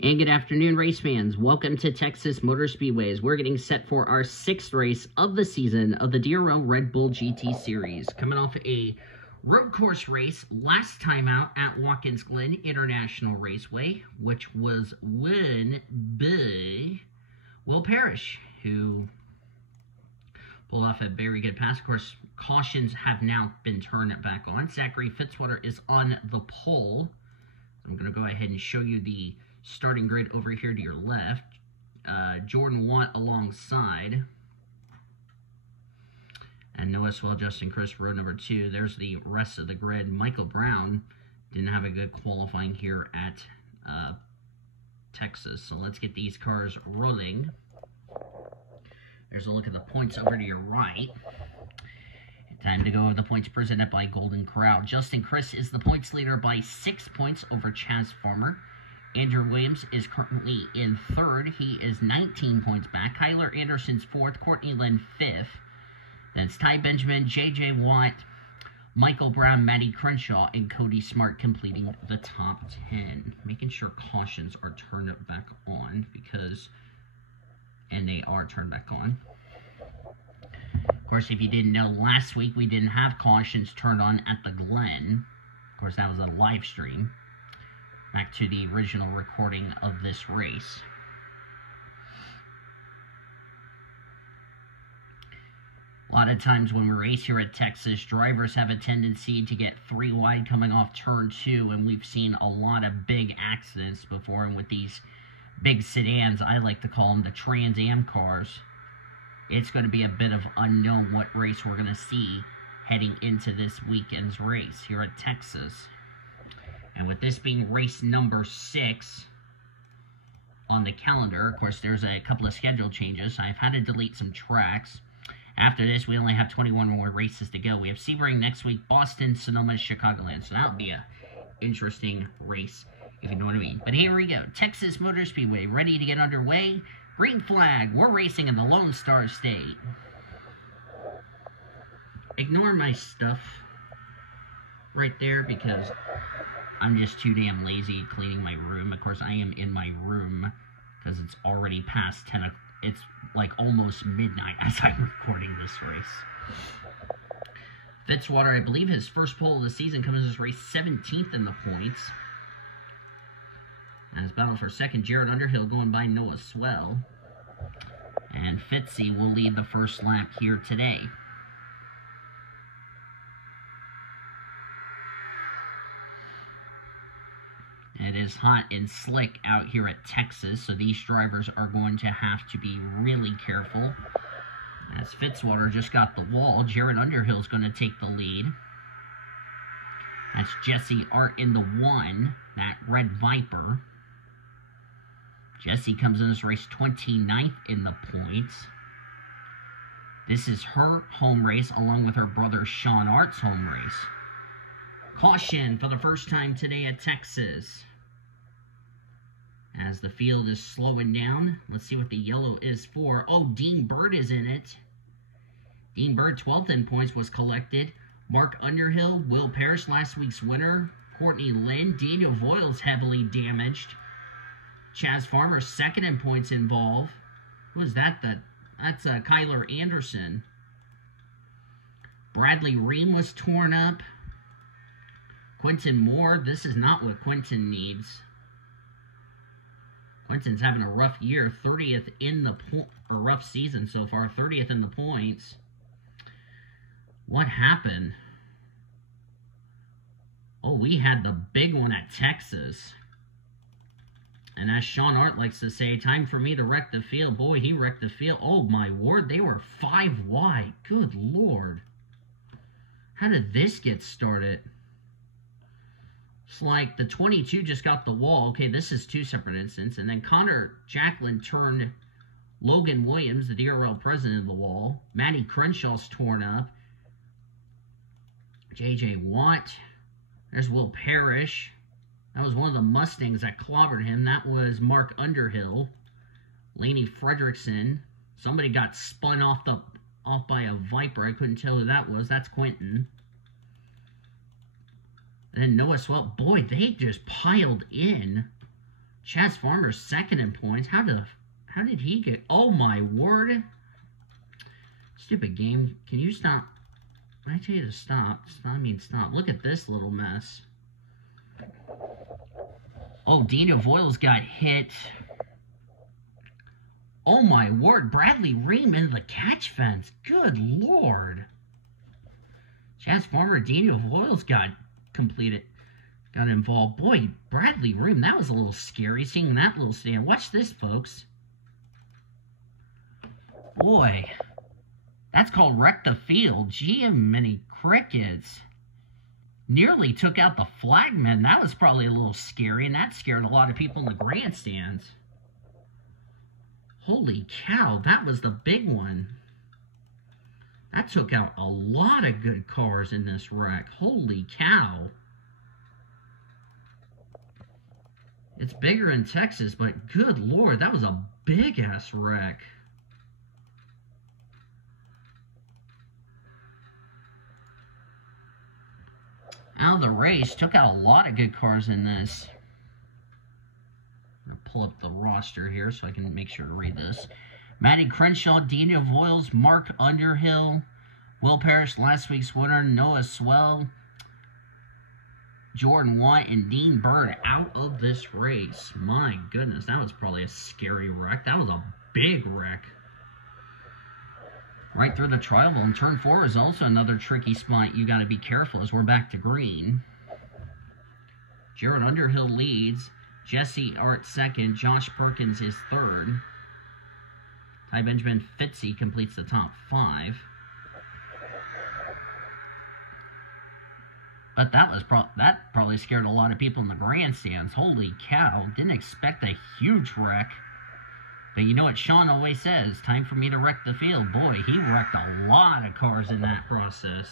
And good afternoon, race fans. Welcome to Texas Motor Speedways. We're getting set for our 6th race of the season of the DRL Red Bull GT Series. Coming off a road course race last time out at Watkins Glen International Raceway, which was won by Will Parrish, who pulled off a very good pass. Of course, cautions have now been turned back on. Zachary Fitzwater is on the pole. I'm going to go ahead and show you the starting grid over here to your left. Jordan Watt alongside. And Noah Swell, Justin Chris, row number 2. There's the rest of the grid. Michael Brown didn't have a good qualifying here at Texas. So let's get these cars rolling. There's a look at the points over to your right. Time to go over the points presented by Golden Corral. Justin Chris is the points leader by 6 points over Chaz Farmer. Andrew Williams is currently in 3rd. He is 19 points back. Kyler Anderson's 4th. Courtney Lynn 5th. Then it's Ty Benjamin, J.J. Watt, Michael Brown, Matty Crenshaw, and Cody Smart completing the top 10. Making sure cautions are turned back on because... and they are turned back on. Of course, if you didn't know, last week we didn't have cautions turned on at the Glen. Of course, that was a live stream. Back to the original recording of this race. A lot of times when we race here at Texas, drivers have a tendency to get 3 wide coming off turn 2, and we've seen a lot of big accidents before. And with these big sedans, I like to call them the Trans Am cars, it's going to be a bit of unknown what race we're going to see heading into this weekend's race here at Texas. And with this being race number 6 on the calendar, of course, there's a couple of schedule changes. I've had to delete some tracks. After this, we only have 21 more races to go. We have Sebring next week, Boston, Sonoma, Chicagoland. So that'll be a interesting race, if you know what I mean. But here we go. Texas Motor Speedway, ready to get underway. Green flag. We're racing in the Lone Star State. Ignore my stuff right there because I'm just too damn lazy cleaning my room. Of course, I am in my room because it's already past 10 o'clock. It's like almost midnight as I'm recording this race. Fitzwater, I believe his first pole of the season, comes in this race 17th in the points. And his battle for second, Jared Underhill going by Noah Swell. And Fitzy will lead the first lap here today. It is hot and slick out here at Texas, so these drivers are going to have to be really careful. As Fitzwater just got the wall, Jared Underhill is going to take the lead. That's Jesse Art in the 1, that Red Viper. Jesse comes in this race 29th in the points. This is her home race along with her brother Sean Art's home race. Caution for the first time today at Texas. As the field is slowing down, let's see what the yellow is for. Oh, Dean Bird is in it. Dean Bird, 12th in points, was collected. Mark Underhill, Will Parrish, last week's winner. Courtney Lynn, Daniel Voiles heavily damaged. Chaz Farmer, 2nd in points involved. Who is that? That's Kyler Anderson. Bradley Ream was torn up. Quentin Moore, this is not what Quentin needs. Quentin's having a rough year, 30th in the rough season so far, 30th in the points. What happened? Oh, we had the big one at Texas. And as Sean Art likes to say, time for me to wreck the field. Boy, he wrecked the field. Oh, my word, they were 5 wide. Good Lord. How did this get started? It's like the 22 just got the wall. Okay, this is 2 separate incidents. And then Connor Jacklin turned Logan Williams, the DRL president, of the wall. Matty Crenshaw's torn up. J.J. Watt. There's Will Parrish. That was one of the Mustangs that clobbered him. That was Mark Underhill. Laney Fredrickson. Somebody got spun off by a Viper. I couldn't tell who that was. That's Quentin. And then Noah Swell. Boy, they just piled in. Chaz Farmer's second in points. How did he get... Oh, my word. Stupid game. Can you stop? When I tell you to stop, I mean stop. Look at this little mess. Oh, Daniel Voiles got hit. Oh, my word. Bradley Ream into the catch fence. Good Lord. Chaz Farmer, Daniel Voiles got involved. Boy, Bradley Ream, that was a little scary seeing that little stand. Watch this, folks. Boy, that's called wreck the field. Gee, many crickets. Nearly took out the flagman. That was probably a little scary, and that scared a lot of people in the grandstands. Holy cow, that was the big one. That took out a lot of good cars in this wreck. Holy cow. It's bigger in Texas, but good Lord, that was a big-ass wreck. Out of the race, took out a lot of good cars in this. I'm going to pull up the roster here so I can make sure to read this. Matty Crenshaw, Daniel Voiles, Mark Underhill, Will Parrish, last week's winner, Noah Swell, Jordan White, and Dean Bird out of this race. My goodness, that was probably a scary wreck. That was a big wreck. Right through the trial and turn 4 is also another tricky spot. You got to be careful as we're back to green. Jared Underhill leads. Jesse Art second. Josh Perkins is third. Ty Benjamin Fitzy completes the top 5. But that probably scared a lot of people in the grandstands. Holy cow, didn't expect a huge wreck. But you know what Sean always says, time for me to wreck the field. Boy, he wrecked a lot of cars in that process.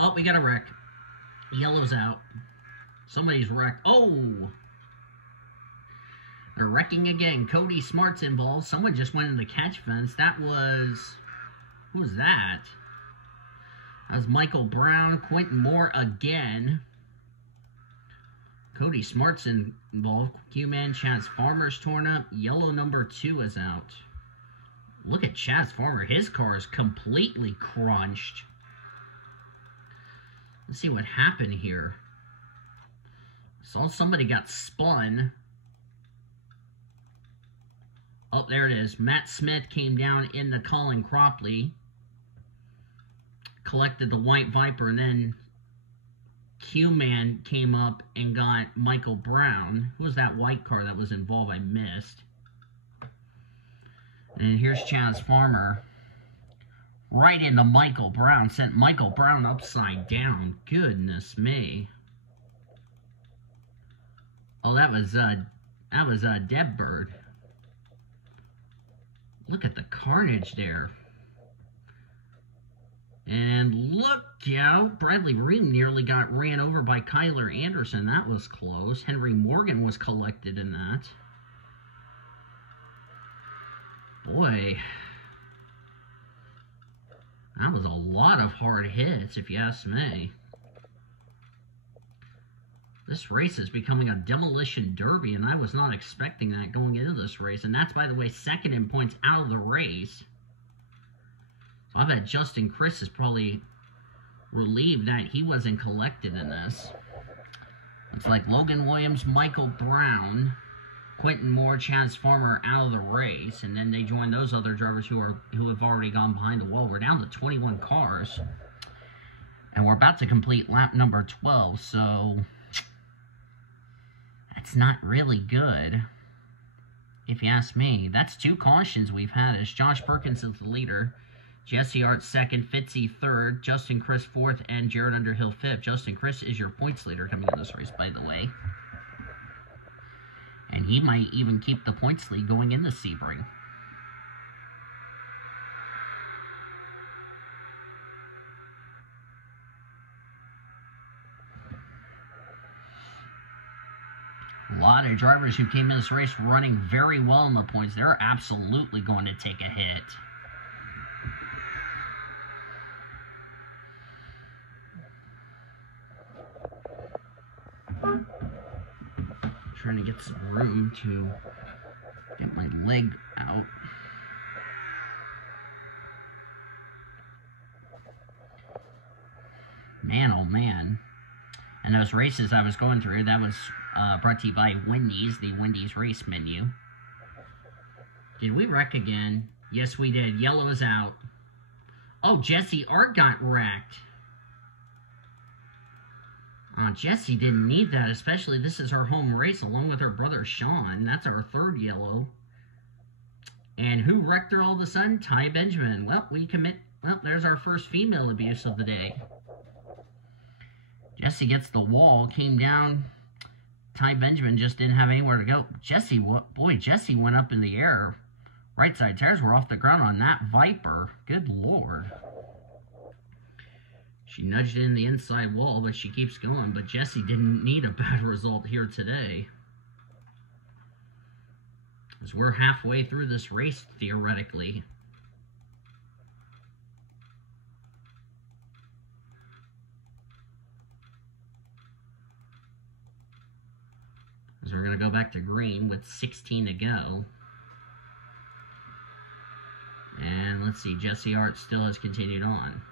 Oh, we got a wreck. Yellow's out. Somebody's wrecked. Oh! They're wrecking again. Cody Smart's involved. Someone just went in the catch fence. That was... Who was that? That was Michael Brown. Quentin Moore again. Cody Smart's involved. Q-Man. Chaz Farmer's torn up. Yellow number 2 is out. Look at Chaz Farmer. His car is completely crunched. Let's see what happened here. Saw somebody got spun. Oh, there it is. Matt Smith came down into Colin Cropley. Collected the White Viper, and then Q-Man came up and got Michael Brown. Who was that white car that was involved? I missed. And here's Chaz Farmer. Right into Michael Brown. Sent Michael Brown upside down. Goodness me. Oh, that was Deb Bird. Look at the carnage there. And look out, Bradley Ream nearly got ran over by Kyler Anderson. That was close. Henry Morgan was collected in that. Boy. That was a lot of hard hits, if you ask me. This race is becoming a demolition derby, and I was not expecting that going into this race. And that's, by the way, second in points out of the race. So I bet Justin Chris is probably relieved that he wasn't collected in this. Looks like Logan Williams, Michael Brown, Quentin Moore, Chaz Farmer out of the race, and then they join those other drivers who have already gone behind the wall. We're down to 21 cars, and we're about to complete lap number 12, so that's not really good, if you ask me. That's 2 cautions we've had as Josh Perkins is the leader, Jesse Art second, Fitzy third, Justin Chris fourth, and Jared Underhill fifth. Justin Chris is your points leader coming in this race, by the way. And he might even keep the points lead going into Sebring. A lot of drivers who came in this race running very well in the points. They're absolutely going to take a hit. trying to get some room to get my leg out. Man, oh man. And those races I was going through, that was brought to you by Wendy's, the Wendy's race menu. Did we wreck again? Yes, we did. Yellow is out. Oh, Jesse Art got wrecked. Jesse didn't need that, especially this is her home race along with her brother Sean. That's our third yellow. And who wrecked her all of a sudden? Ty Benjamin. Well, there's our first female abuse of the day. Jesse gets the wall, came down. Ty Benjamin just didn't have anywhere to go. Jesse went up in the air. Right side tires were off the ground on that Viper. Good Lord. She nudged in the inside wall, but she keeps going. But Jesse didn't need a bad result here today. As we're halfway through this race, theoretically. So we're going to go back to green with 16 to go. And let's see, Jesse Art still has continued on.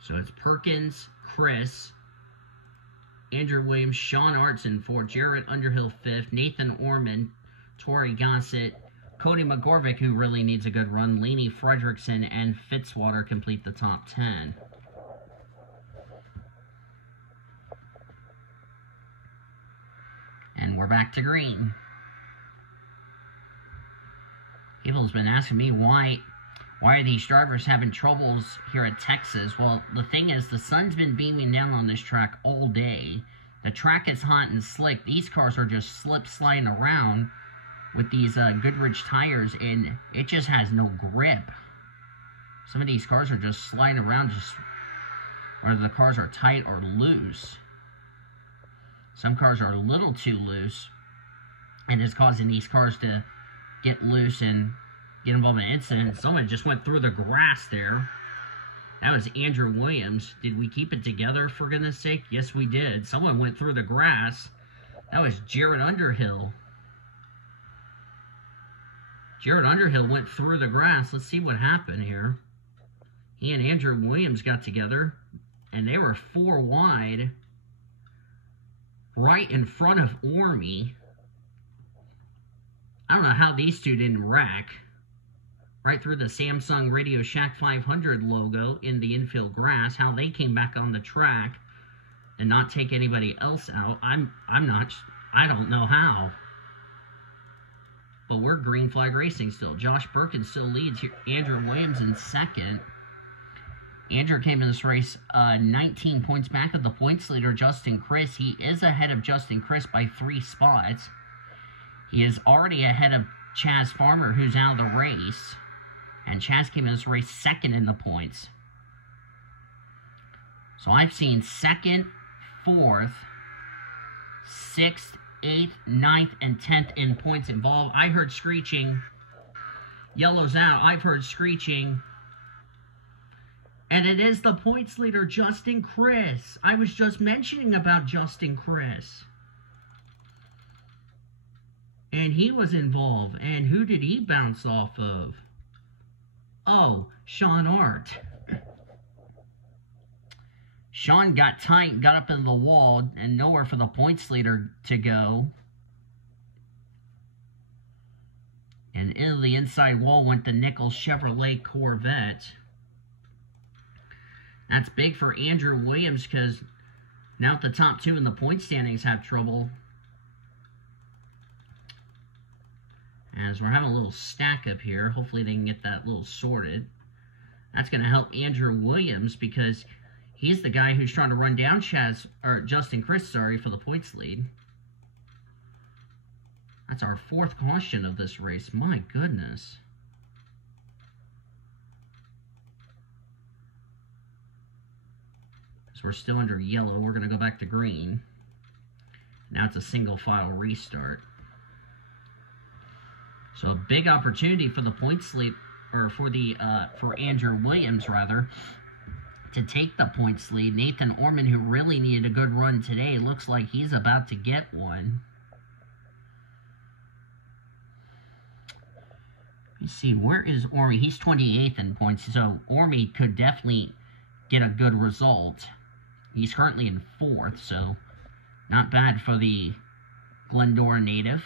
So it's Perkins, Chris, Andrew Williams, Sean Artson for Jarrett Underhill 5th, Nathan Orman, Tori Gossett, Cody McGorvick, who really needs a good run, Laney Fredrickson, and Fitzwater complete the top 10. And we're back to green. People's been asking me why are these drivers having troubles here at Texas? Well, the thing is, the sun's been beaming down on this track all day. The track is hot and slick. These cars are just sliding around with these Goodrich tires, and it just has no grip. Some of these cars are just sliding around, whether the cars are tight or loose. Some cars are a little too loose, and it's causing these cars to get loose and get involved in an incident. Someone just went through the grass there. That was Andrew Williams. Did we keep it together, for goodness sake? Yes, we did. Someone went through the grass. That was Jarrett Underhill. Jarrett Underhill went through the grass. Let's see what happened here. He and Andrew Williams got together, and they were 4 wide. Right in front of Ormy. I don't know how these two didn't wreck. Right through the Samsung Radio Shack 500 logo in the infield grass. How they came back on the track and not take anybody else out. I don't know how. But we're green flag racing still. Josh Perkins still leads here. Andrew Williams in second. Andrew came in this race 19 points back of the points leader, Justin Chris. He is ahead of Justin Chris by 3 spots. He is already ahead of Chaz Farmer, who's out of the race. And Chaz came in this race second in the points. So I've seen 2nd, 4th, 6th, 8th, 9th, and 10th in points involved. I heard screeching. Yellow's out. I've heard screeching. And it is the points leader, Justin Chris. I was just mentioning about Justin Chris. And he was involved. And who did he bounce off of? Oh, Sean Art. Sean got tight, got up in the wall, and nowhere for the points leader to go. And into the inside wall went the Nichols Chevrolet Corvette. That's big for Andrew Williams because now the top 2 in the point standings have trouble. As we're having a little stack up here, hopefully they can get that little sorted. That's going to help Andrew Williams because he's the guy who's trying to run down Justin Chris, for the points lead. That's our 4th caution of this race. My goodness. So we're still under yellow. We're going to go back to green. Now it's a single file restart. So a big opportunity for the points lead, or for Andrew Williams rather, to take the points lead. Nathan Orman, who really needed a good run today, looks like he's about to get one. Let's see, where is Ormy? He's 28th in points, so Ormy could definitely get a good result. He's currently in 4th, so not bad for the Glendora native.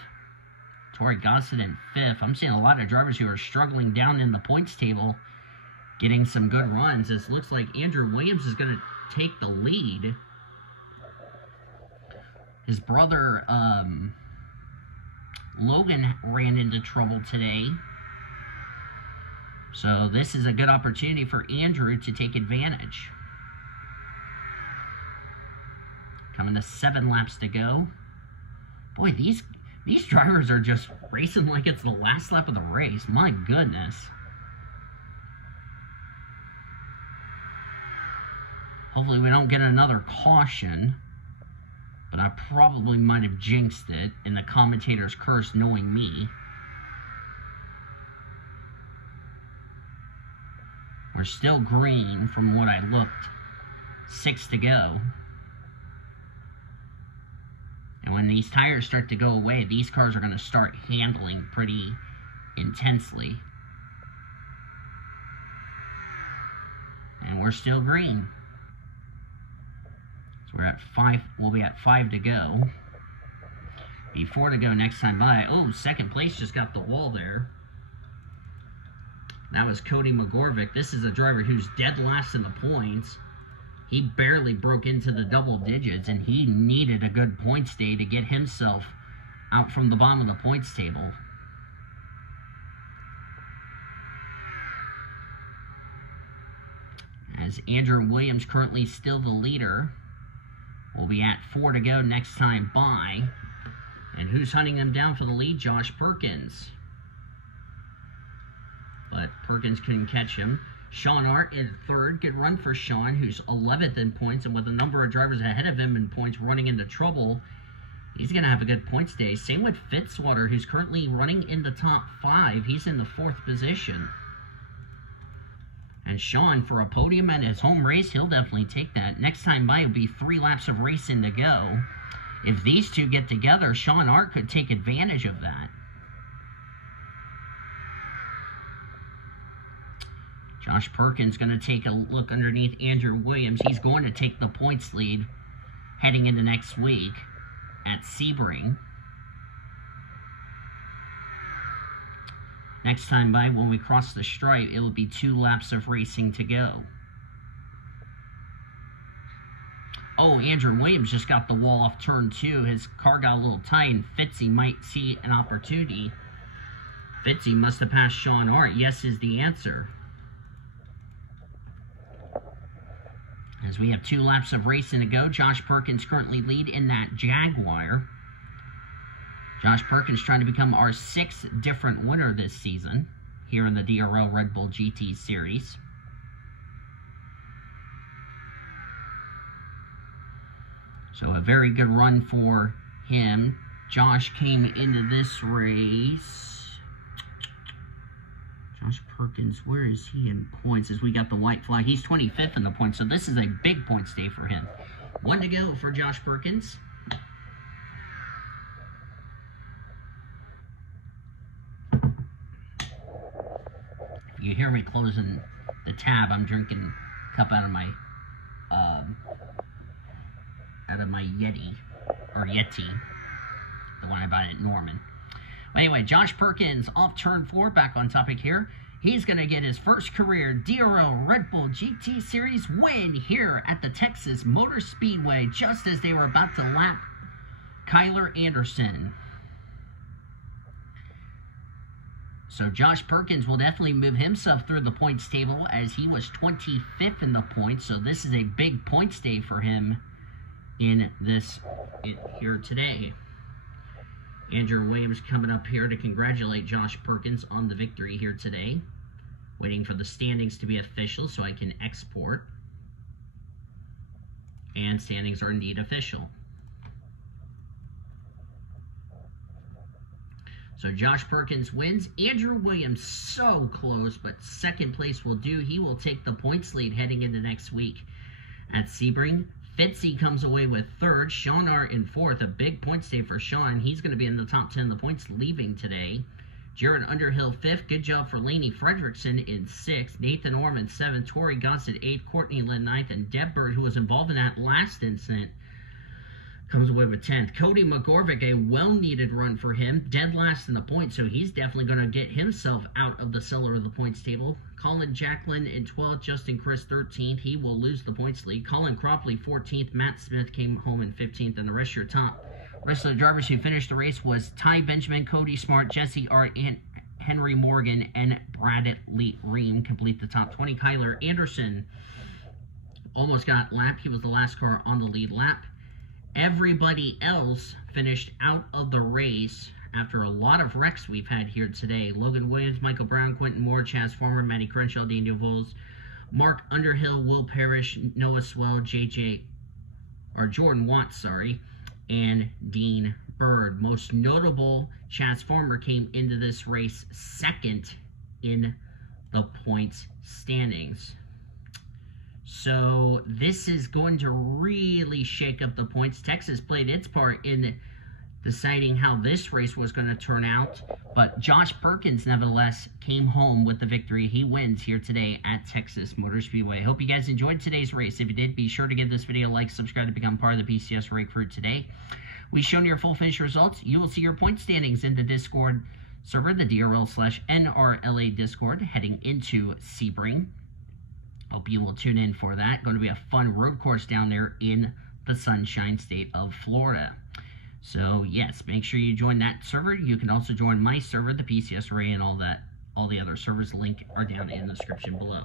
Tori Gossett in 5th. I'm seeing a lot of drivers who are struggling down in the points table, getting some good runs. It looks like Andrew Williams is going to take the lead. His brother, Logan, ran into trouble today. So this is a good opportunity for Andrew to take advantage. Coming to 7 laps to go. Boy, these drivers are just racing like it's the last lap of the race. My goodness. Hopefully we don't get another caution. But I probably might have jinxed it, and the commentator's curse knowing me. We're still green from what I looked. 6 to go. And when these tires start to go away, these cars are going to start handling pretty intensely. And we're still green. So we're at 5. We'll be at 5 to go. Be 4 to go next time by. Oh, second place just got the wall there. That was Cody McGorvick. This is a driver who's dead last in the points. He barely broke into the double digits, and he needed a good points day to get himself out from the bottom of the points table. As Andrew Williams currently still the leader. We'll be at 4 to go next time by. And who's hunting him down for the lead? Josh Perkins. But Perkins couldn't catch him. Sean Art in 3rd. Good run for Sean, who's 11th in points. And with a number of drivers ahead of him in points running into trouble, he's going to have a good points day. Same with Fitzwater, who's currently running in the top 5. He's in the 4th position. And Sean, for a podium at his home race, he'll definitely take that. Next time by, it'll be 3 laps of racing to go. If these two get together, Sean Art could take advantage of that. Josh Perkins going to take a look underneath Andrew Williams. He's going to take the points lead heading into next week at Sebring. Next time by, when we cross the stripe, it will be 2 laps of racing to go. Oh, Andrew Williams just got the wall off turn 2. His car got a little tight, and Fitzy might see an opportunity. Fitzy must have passed Sean Art. Yes is the answer. As we have 2 laps of racing to go, Josh Perkins currently lead in that Jaguar. Josh Perkins trying to become our 6th different winner this season here in the DRL Red Bull GT Series. So a very good run for him. Josh came into this race. Josh Perkins, where is he in points as we got the white flag? He's 25th in the points, so this is a big points day for him. 1 to go for Josh Perkins. If you hear me closing the tab, I'm drinking a cup out of my Yeti, the one I bought at Norman. Anyway, Josh Perkins off turn 4, back on topic here. He's going to get his first career DRL Red Bull GT Series win here at the Texas Motor Speedway, just as they were about to lap Kyler Anderson. So Josh Perkins will definitely move himself through the points table, as he was 25th in the points. So this is a big points day for him in this here today. Andrew Williams coming up here to congratulate Josh Perkins on the victory here today. Waiting for the standings to be official so I can export. And standings are indeed official. So Josh Perkins wins. Andrew Williams so close, but second place will do. He will take the points lead heading into next week. At Sebring, Fitzy comes away with third. Sean R in fourth. A big point stay for Sean. He's going to be in the top 10 of the points leaving today. Jared Underhill fifth. Good job for Laney Fredrickson in sixth. Nathan Orman seventh. Tori Gossett eighth. Courtney Lynn ninth. And Deb Bird, who was involved in that last incident, comes away with 10th. Cody McGorvick, a well-needed run for him. Dead last in the points, so he's definitely going to get himself out of the cellar of the points table. Colin Jacklin in 12th. Justin Chris 13th. He will lose the points lead. Colin Cropley 14th. Matt Smith came home in 15th, and the rest of your top. The rest of the drivers who finished the race was Ty Benjamin, Cody Smart, Jesse Art, and Henry Morgan, and Bradley Ream complete the top 20. Kyler Anderson almost got lapped. He was the last car on the lead lap. Everybody else finished out of the race after a lot of wrecks we've had here today. Logan Williams, Michael Brown, Quentin Moore, Chaz Farmer, Matty Crenshaw, Daniel Voles, Mark Underhill, Will Parrish, Noah Swell, Jordan Watts, and Dean Bird. Most notable, Chaz Farmer came into this race second in the points standings. So this is going to really shake up the points. Texas played its part in deciding how this race was going to turn out, but Josh Perkins nevertheless came home with the victory. He wins here today at Texas Motor Speedway. Hope you guys enjoyed today's race. If you did, be sure to give this video a like, subscribe to become part of the PCS Rake Crew today. We've shown your full finish results. You will see your point standings in the Discord server, the DRL/NRLA Discord, heading into Sebring. Hope you will tune in for that. Going to be a fun road course down there in the Sunshine State of Florida. So yes, make sure you join that server. You can also join my server, the PCS Array, and all the other servers. Link are down in the description below.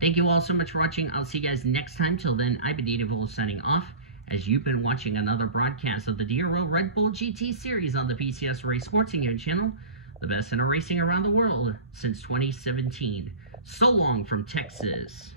Thank you all so much for watching. I'll see you guys next time. Till then, I've been DRL signing off, as you've been watching another broadcast of the DRL Red Bull GT series on the PCS Array Sports and Game channel, the best in racing around the world since 2017. So long from Texas.